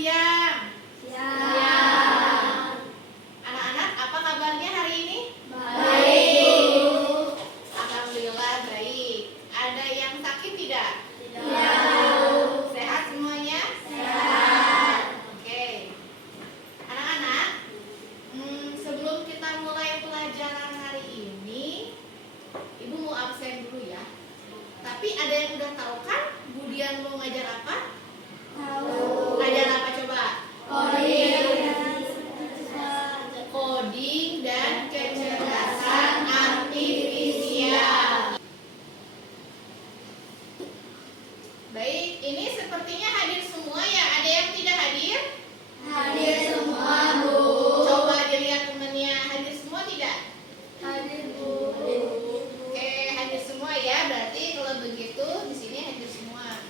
siang. Siang. Anak-anak, apa kabarnya hari ini? Baik. Alhamdulillah baik. Ada yang sakit tidak? Tidak. Sehat semuanya? Sehat. Oke. Anak-anak, sebelum kita mulai pelajaran hari ini, Ibu mau absen dulu ya. Tapi ada yang udah tahu kan Bu Dian mau ngajar apa? Tahu. Ngajar apa coba? Coding dan kecerdasan artifisial. Baik, ini sepertinya hadir semua ya. Ada yang tidak hadir? Hadir semua, Bu. Coba dilihat temannya, hadir semua tidak? Hadir, Bu. Oke, hadir semua ya. Berarti kalau begitu di sini hadir semua.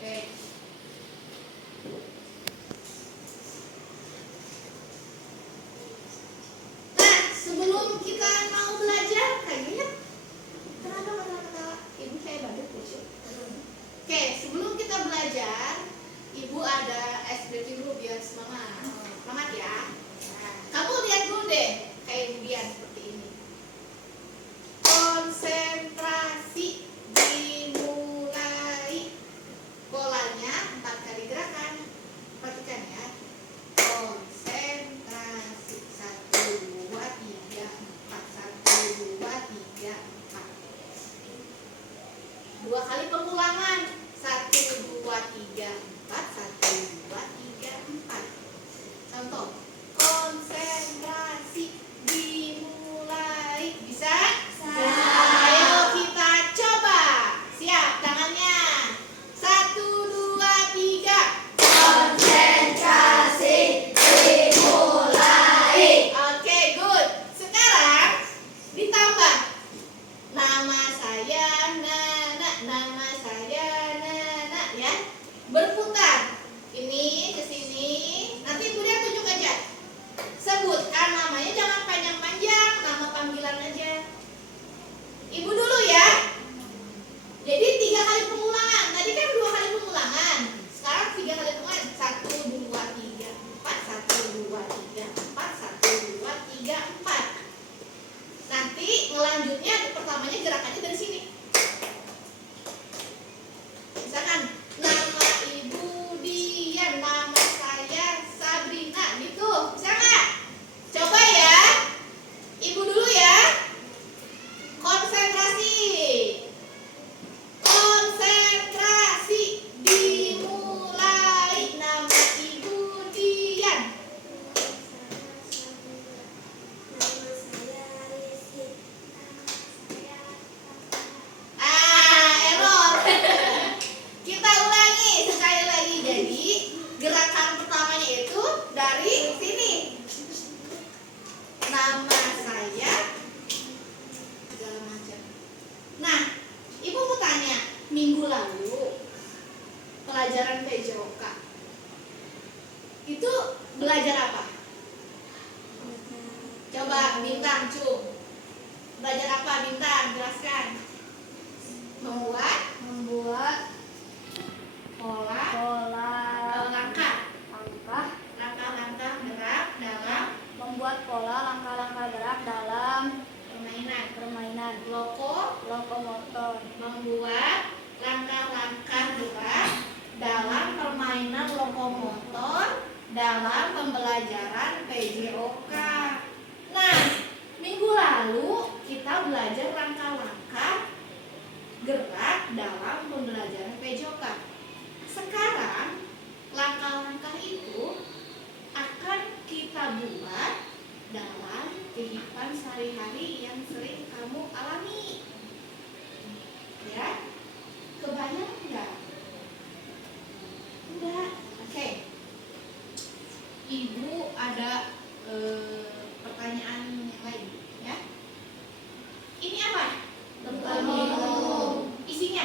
Oke. Nah, sebelum kita mau belajar, kayaknya kenapa kata-kata Ibu saya badut lucu. Oke, sebelum kita belajar, Ibu ada ice breaking dulu biar semangat. Semangat ya. Nah, kamu lihat dulu deh, kayak Ibu Dian seperti ini. Konsentrasi dimulai. Polanya 4 kali gerakan. Perhatikan ya. Konsentrasi 1, 2, 3, 4. 1, 2, 3, 4. 2 kali pengulangan. 1, 2, 3, 4. 1, 2, 3, 4. Contoh. Konsentrasi dimulai. Bisa? Ayo kita coba. Siap tangannya. 1, 2, 3. Konsentrasi dimulai. Oke, good. Sekarang ditambah. Nama saya Nana, nama saya Nana ya. Berputar. Ini ke sini. Nanti Bu Dian tunjuk aja. Sebutkan namanya, jangan panjang-panjang, nama panggilan aja. Ibu dulu ya. Jadi 3 kali pengulangan. Tadi kan 2 kali pengulangan. Sekarang 3 kali pengulangan. 1, 2, 3, 4. 1, 2, 3, 4. 1, 2, 3, 4. Nanti ngelanjutnya pertamanya gerakannya dari sini. Misalkan nama Ibu Dian, nama saya Sabrina, gitu. Bisa nggak? Coba ya. Ibu dulu ya. Konsentrasi. Konsentrasi dimulai. Nama Ibu Dian. Error. Kita ulangi sekali lagi. Jadi gerakan pertamanya itu dari sini. Nama saya segala macam. Nah, Ibu mau tanya, minggu lalu pelajaran PJOK itu belajar apa? Coba Bintang, Cung. Belajar apa Bintang? Jelaskan. Membuat pola langkah gerak dalam membuat pola langkah-langkah gerak dalam permainan. Lokomotor. Membuat langkah-langkah gerak dalam permainan lokomotor dalam pembelajaran PJOK. Nah, minggu lalu kita belajar langkah-langkah gerak dalam pembelajaran PJOK. Sekarang langkah-langkah itu akan kita buat dalam kehidupan sehari-hari yang sering kamu alami. Ya, kebayang enggak? Enggak. Oke. Ibu ada pertanyaan yang lain, ya. Ini apa? tempat minum. Isinya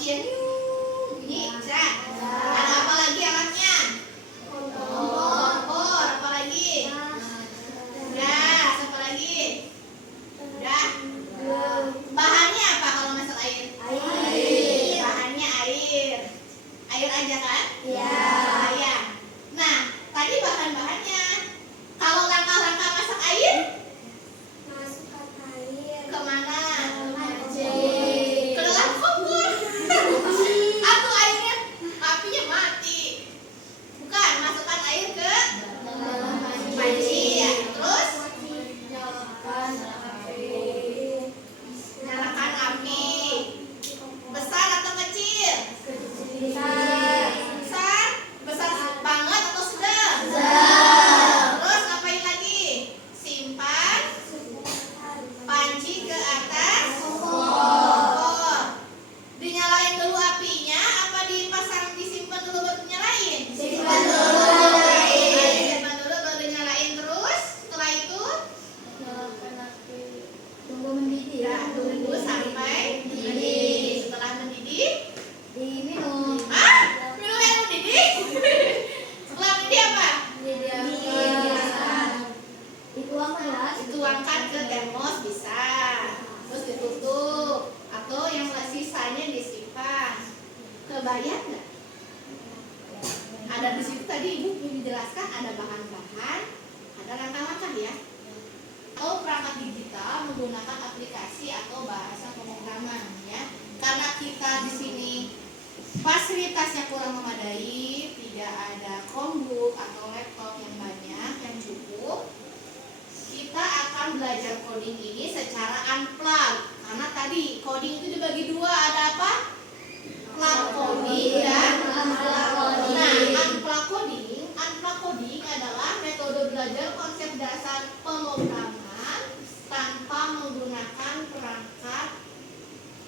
kuncinya bunyi, bisa. Ada apa lagi alatnya? Kompor, apa lagi? Gas, apa lagi? Udah. Bahannya apa kalau masak air? Bahannya air. Air aja kan? Ya. Nah, tadi bahan-bahannya. Kalau langkah-langkah masak air, kemana? Ke dalam kompor. Atau airnya, apinya mati. Bukan, masukkan air ke panci ya. Terus nyalakan api. Besar atau kecil? Besar? Besar banget atau sedang? Terus ngapain lagi? Simpan panci ke atas kompor. Dinyalain dulu apinya apa dipasang disimpan dulu baru dinyalain? Simpan dulu baru dinyalain. Terus setelah itu Tunggu mendidih. ya tunggu sampai mendidih. Setelah mendidih, Diminum. minum air mendidih. Setelah mendidih apa? Dituangkan ke termos bisa. Terus ditutup atau yang sisanya disimpan. Kebayang nggak? Ada di situ tadi Ibu menjelaskan ada bahan-bahan, ada langkah-langkah ya. Atau perangkat digital menggunakan aplikasi atau bahasa pemrograman ya. Karena kita di sini fasilitasnya kurang memadai, tidak ada Chromebook atau laptop yang banyak yang cukup, kita akan belajar coding ini secara unplug. Karena tadi coding itu dibagi dua, ada apa? Plug coding dan unplug coding. Nah, unplug coding adalah metode belajar konsep dasar pemrograman tanpa menggunakan perangkat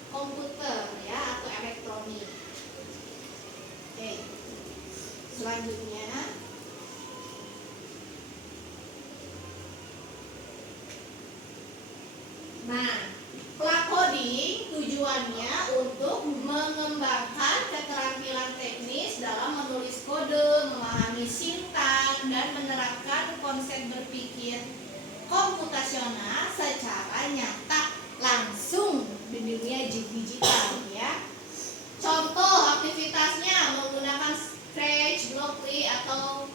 komputer ya atau elektronik. Oke. Selanjutnya plug coding tujuannya untuk mengembangkan keterampilan teknis dalam menulis kode, memahami sintaks, dan menerapkan konsep berpikir komputasional secara nyata langsung di dunia digital ya. Contoh aktivitasnya menggunakan Scratch, Blockly atau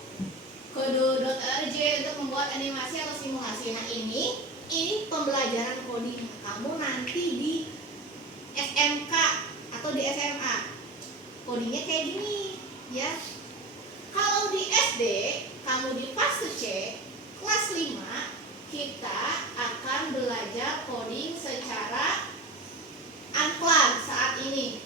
Kode.rj untuk membuat animasi atau simulasi. Nah ini pembelajaran coding kamu nanti di SMK atau di SMA. Codingnya kayak gini ya. Kalau di SD kamu di fase C kelas 5 kita akan belajar coding secara unplug saat ini.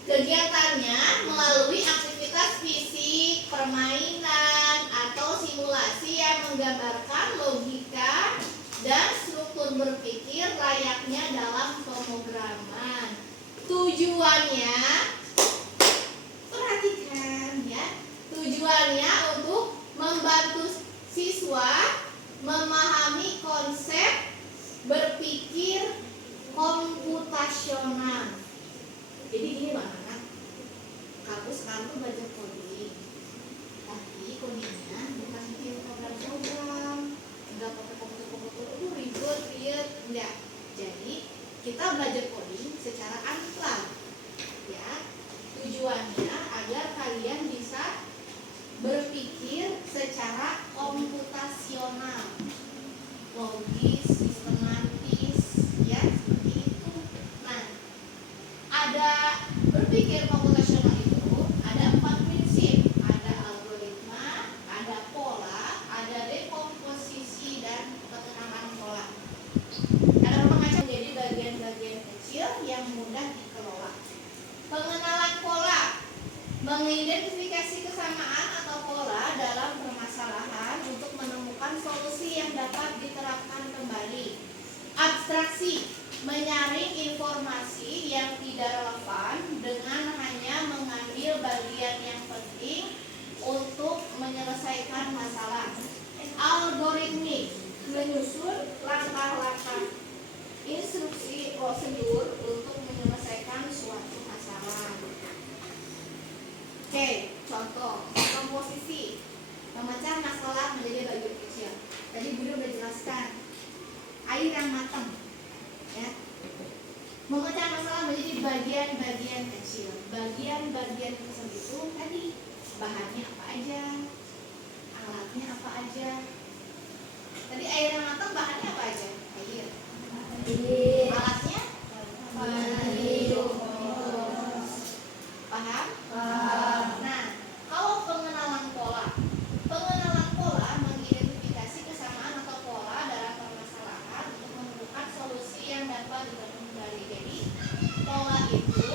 Kegiatannya melalui aktivitas fisik, permainan, atau simulasi yang menggambarkan logika dan struktur berpikir layaknya dalam pemrograman. Tujuannya, perhatikan ya, tujuannya untuk membantu siswa memahami konsep berpikir komputasional. Jadi gini Bang Anak, kamu sekarang tuh belajar coding, tapi codingnya bukan bikin program-program, enggak pakai komputer itu ribet, enggak. Jadi kita belajar coding secara unplug, ya. Tujuannya agar kalian bisa berpikir secara komputasional, logis, sistematis, ya seperti itu. Nah, ada berpikir komputasional itu ada 4 prinsip, ada algoritma, ada pola, ada dekomposisi dan keterangan pola. Ada berapa macam, jadi bagian-bagian kecil yang mudah dikelola. Pengenalan pola, mengidentifikasi kesamaan atau pola dalam permasalahan untuk menemukan solusi yang dapat diterapkan kembali. Abstraksi, menyaring informasi yang tidak relevan dengan hanya mengambil bagian yang penting untuk menyelesaikan masalah. Algoritmik, menyusun langkah-langkah instruksi prosedur untuk menyelesaikan suatu masalah. bagian-bagian kecil. Bagian-bagian kecil itu tadi bahannya apa aja, alatnya apa aja. Tadi air yang matang bahannya apa aja? Air. Alatnya? Paham? Nah, kalau pengenalan pola. Pengenalan pola mengidentifikasi kesamaan atau pola dalam permasalahan untuk menemukan solusi yang dapat ditemukan dari. Jadi, pola itu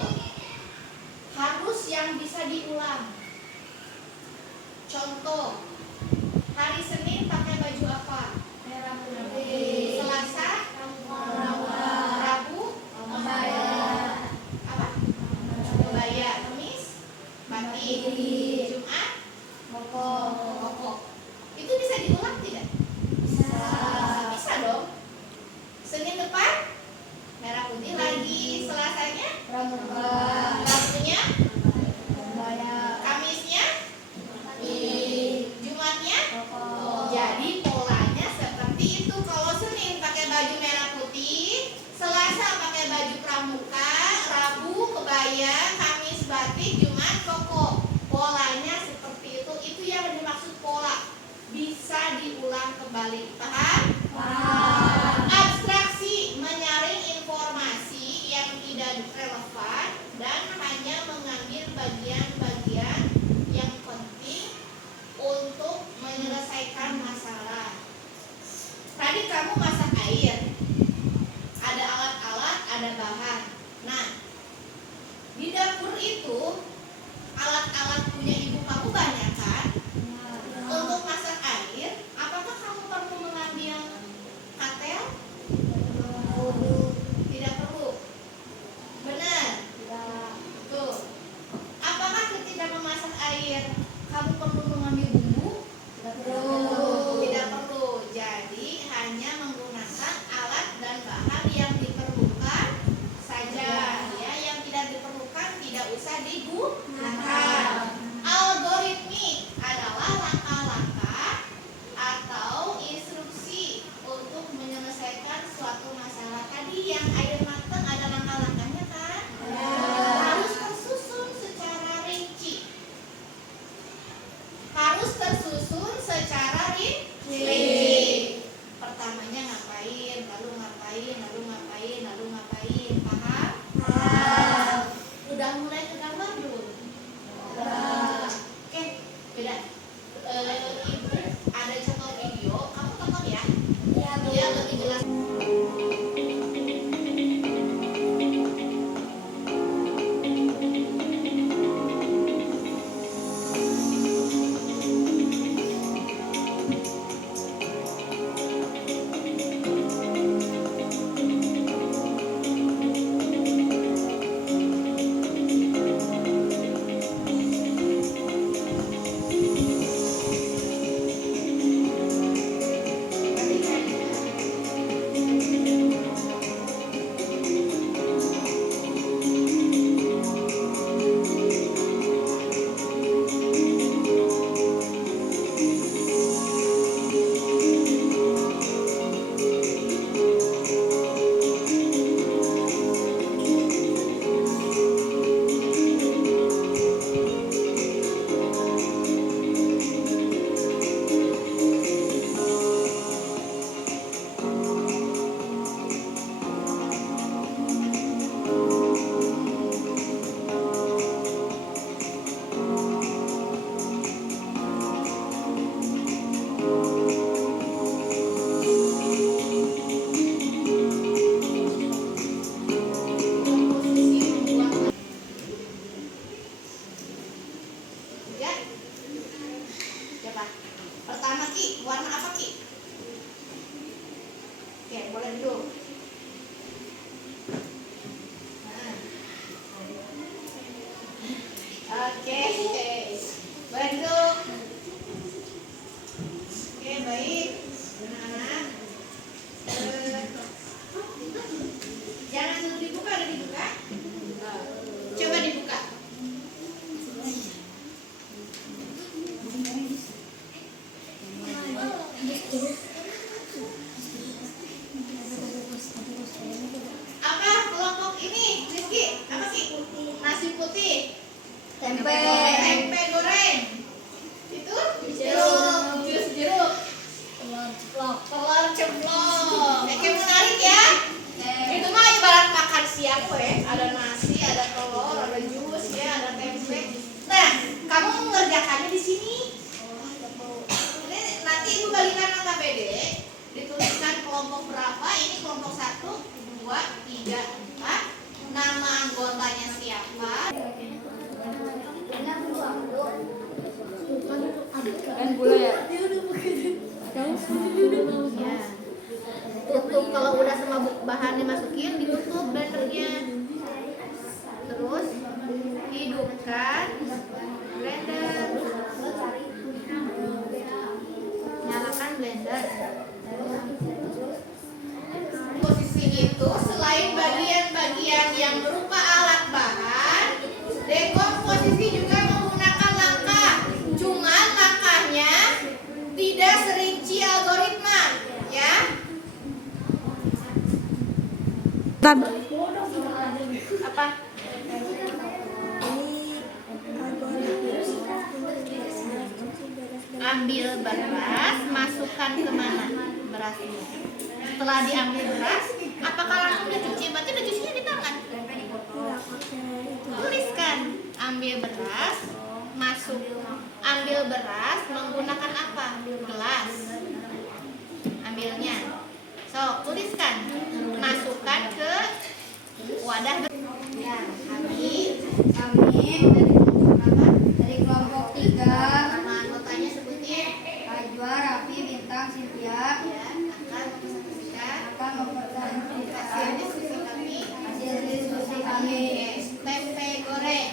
harus yang bisa diulang. Contoh, hari Senin pakai baju apa? Merah putih. Selasa, Rabu, apa? Kebaya. Kamis, batik. Jumat, koko. Itu bisa diulang tidak? Bisa dong. Senin depan merah putih lagi. Selasanya Rabunya, Kamisnya, Jumatnya. Jadi polanya seperti itu. Kalau Senin pakai baju merah putih, Selasa pakai baju pramuka, Rabu kebaya, Kamis batik, Jumat koko. Polanya seperti itu. Itu yang dimaksud pola. Bisa diulang kembali. Paham? Abstraksi menyaring informasi yang tidak relevan dan hanya mengambil bagian-bagian yang penting untuk menyelesaikan masalah. Tadi kamu masak air, ada alat-alat, ada bahan. Nah, di dapur itu alat-alat punya ibu kamu banyak kan? Untuk masak air, apakah kamu perlu mengambil katel? Tidak perlu. Benar? Tuh. Apakah ketika memasak air kamu perlu mengambil bumbu? Tidak perlu. Jadi hanya menggunakan alat dan bahan yang diperlukan saja. Ya, yang tidak diperlukan tidak usah digunakan. Algoritmik adalah langkah-langkah atau instruksi untuk menyelesaikan suatu masalah. Tadi yang air matang ada langkah-langkahnya kan? Harus tersusun secara rinci. Pertamanya ngapain, lalu ngapain, lalu ngapain, lalu ngapain. Paham? Udah mulai kegambar belum? Oke, beda. Ibu ada contoh video, kamu tonton ya. Biar lebih jelas. Pertama Ki, warna apa Ki? Oke, boleh duduk. Oke, boleh duduk. Oke, baik. Anak-anak, jangan dulu dibuka, udah dibuka. Coba dibuka. Apa kelompok ini, Rizky? Apa Tempe goreng. Itu jeruk. Jus jeruk. Telur ceplok. Oke, menarik ya. Itu mah ibarat makan siang ada nasi, ada telur, ada jus ya, ada tempe. Nah, kamu mengerjakannya di sini. Ini nanti ibu bagikan nota PD, dituliskan kelompok berapa. Ini kelompok 1, 2, 3, 4. Nama anggotanya siapa? Dan gula ya. Ya. Tutup, kalau udah semua bahan dimasukin, ditutup blendernya. Terus hidupkan blender. Nyalakan blender. Posisi itu selain bagian-bagian yang berupa alat bahan, dekomposisi juga menggunakan langkah. Cuman langkahnya tidak serinci algoritma, ya. Apa? Ambil beras, masukkan ke mana berasnya? Setelah diambil beras, apakah langsung dicuci? Berarti dicucinya di tangan. Tuliskan, ambil beras, ambil beras menggunakan apa? Gelas. Ambilnya. So, tuliskan, masukkan ke wadah. Ya, Amin. Dari kelompok 3. Nama anggotanya sebutin. Najwa, Raffi, Bintang, Cynthia Ya, akan mempresentasikan hasil diskusi kami. hasil diskusi kami. Tempe goreng.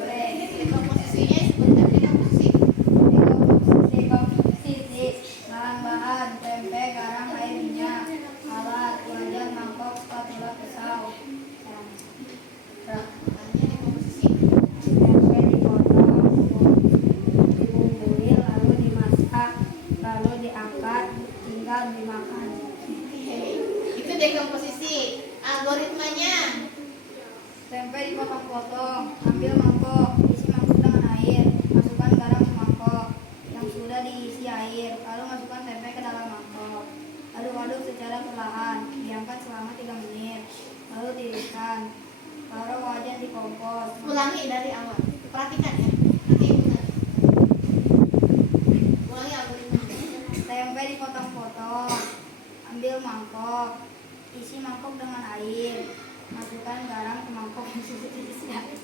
Goreng. Dekomposisinya sebutkan dekomposisi. Dekomposisi bahan-bahan tempe, garam, air, minyak, alat, wajan, mangkok, spatula, pisau. Namanya dekomposisi. Tempe dipotong, dibumbui, lalu dimasak, lalu diangkat, tinggal dimakan. Itu dekomposisi. Algoritmanya. Tempe dipotong-potong, ambil mangkok, isi mangkok dengan air, masukkan garam ke mangkok yang sudah diisi air, lalu masukkan tempe ke dalam mangkok. Aduk-aduk secara perlahan, diamkan selama 3 menit, lalu tiriskan. Taruh wajan di kompos. Ulangi dari awal. Perhatikan ya. Nanti ingat. Ulangi algoritmanya. Tempe dipotong-potong, ambil mangkok, isi mangkok dengan air, masukkan garam ke mangkok yang sudah diisi air.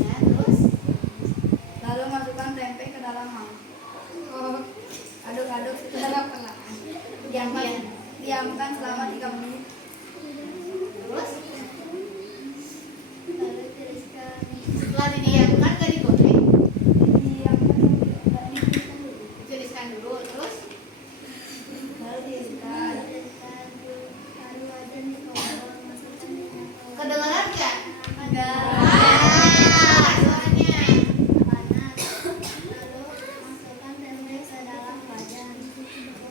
Ya, terus Lalu masukkan tempe ke dalam mangkok. Aduk-aduk secara perlahan. Diamkan selama 3 menit. terus Lalu tiriskan. setelah didiamkan gak digoreng. Diamkan Tiriskan dulu. Terus lalu tiriskan. Taruh wajan di kompor, masukkan di mangkok. kedengeran gak? Enggak. Suaranya. Panas. Lalu masukkan tempe ke dalam wajan.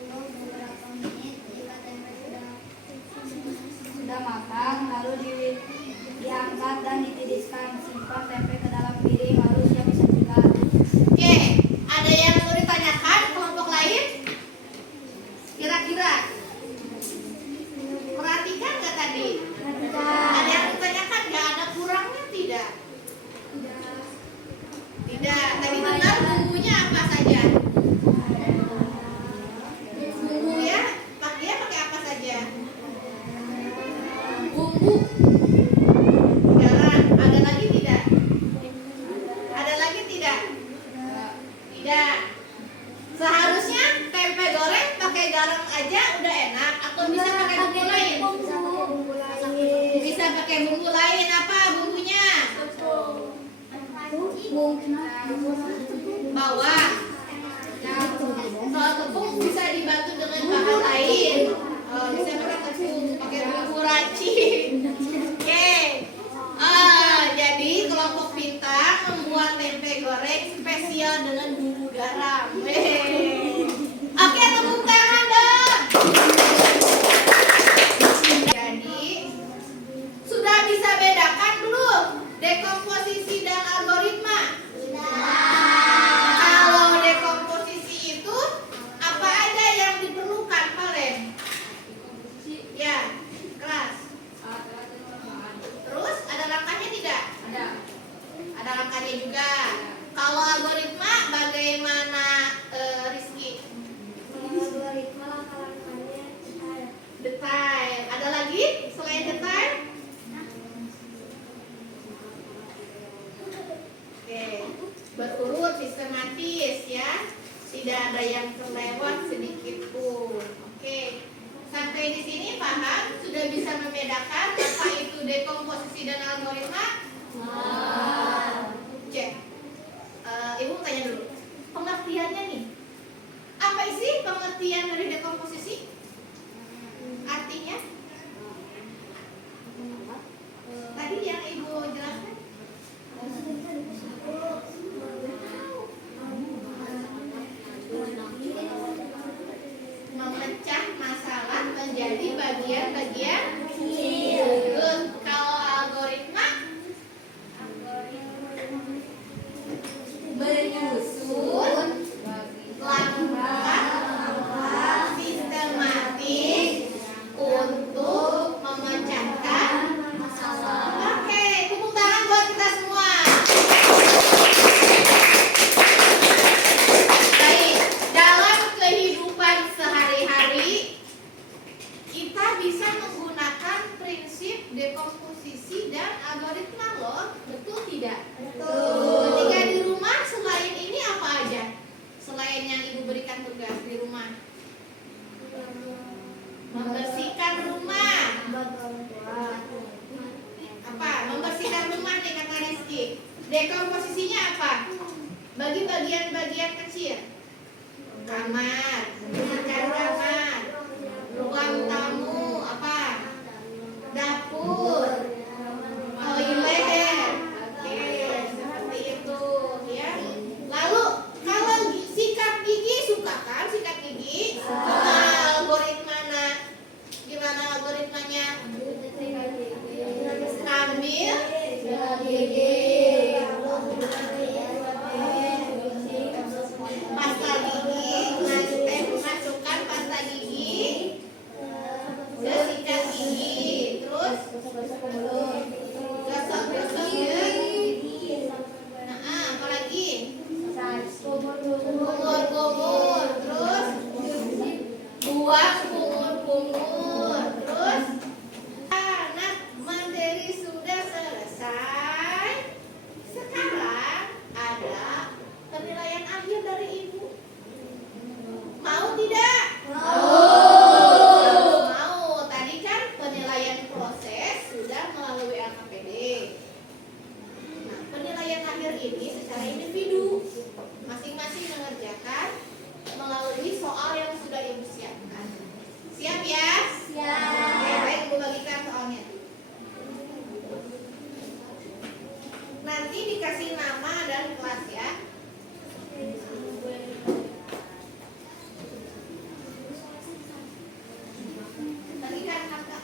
Tunggu beberapa menit. Jika tempe sudah matang, lalu diangkat dan ditiriskan. Simpan tempe ke dalam piring, lalu siap disajikan. Oke, ada yang mau ditanyakan kelompok lain? Kira-kira perhatikan nggak tadi? Ada yang ditanyakan nggak? Ada kurangnya tidak? Tidak. Tadi dengar bumbunya apa saja? Bumbu ya? Dia pakai apa saja? Bumbu. Garam. Ada lagi tidak? Ada lagi tidak? Tidak. Seharusnya tempe goreng pakai garam aja udah enak, atau bisa pakai bumbu lain? Bisa pakai bumbu lain. Apa bumbunya? Bawang. Kalau tepung bisa dibantu dengan bahan lain. Bisa pakai tepung, pakai bumbu racin. Oke. Jadi kelompok Bintang membuat tempe goreng spesial dengan bumbu garam. Oke, tepuk tangan dong. Jadi sudah bisa bedakan belum Dekomposisi dan algoritma. Kalau dekomposisi itu apa aja yang diperlukan, Valen? Ya, kelas. Terus ada langkahnya tidak? Ada langkahnya juga. Kalau algoritma bagaimana, Rizky? Algoritma langkah-langkahnya Detail. Ada lagi selain detail? Oke, berurut sistematis ya. Tidak ada yang terlewat sedikit pun. Oke. Sampai di sini paham? Sudah bisa membedakan apa itu dekomposisi dan algoritma? Cek. Ibu tanya dulu. Pengertiannya nih. Apa sih pengertian dari dekomposisi? Artinya? Tadi yang Ibu jelaskan? Memecah masalah menjadi bagian-bagian kecil. Kalau algoritma menyusun langkah sistematis untuk memecahkan masalah. Oke, tepuk tangan buat kita semua. Baik, dalam kehidupan sehari-hari kita bisa menggunakan prinsip dekomposisi dan algoritma loh, betul tidak? Betul. Ketika di rumah selain ini apa aja? Selain yang Ibu berikan tugas di rumah? Membersihkan rumah. Apa? Membersihkan rumah nih kata Rizky. Dekomposisinya apa? Bagi bagian-bagian kecil. Kamar, membersihkan kamar. Ruang tamu, apa? Dapur, toilet. Oke, seperti itu ya. Lalu kalau sikat gigi suka kan sikat gigi? Algoritmanya gimana algoritmanya? Ambil gigi. Pasta gigi, masukkan pasta gigi ke sikat gigi. Terus gosok-gosok ya. Nah, apa lagi? Kumur-kumur. Terus buang kumur-kumur. Terus anak materi sudah selesai. Sekarang ada penilaian akhir dari Ibu. Mau tidak? Mau. Tadi kan penilaian proses sudah melalui LKPD. Nah, penilaian akhir ini secara individu masing-masing mengerjakan melalui soal yang sudah Ibu siapkan. Siap ya? Siap. Oke, baik, Ibu bagikan soalnya. Nanti dikasih nama dan kelas ya. Bagikan kakak.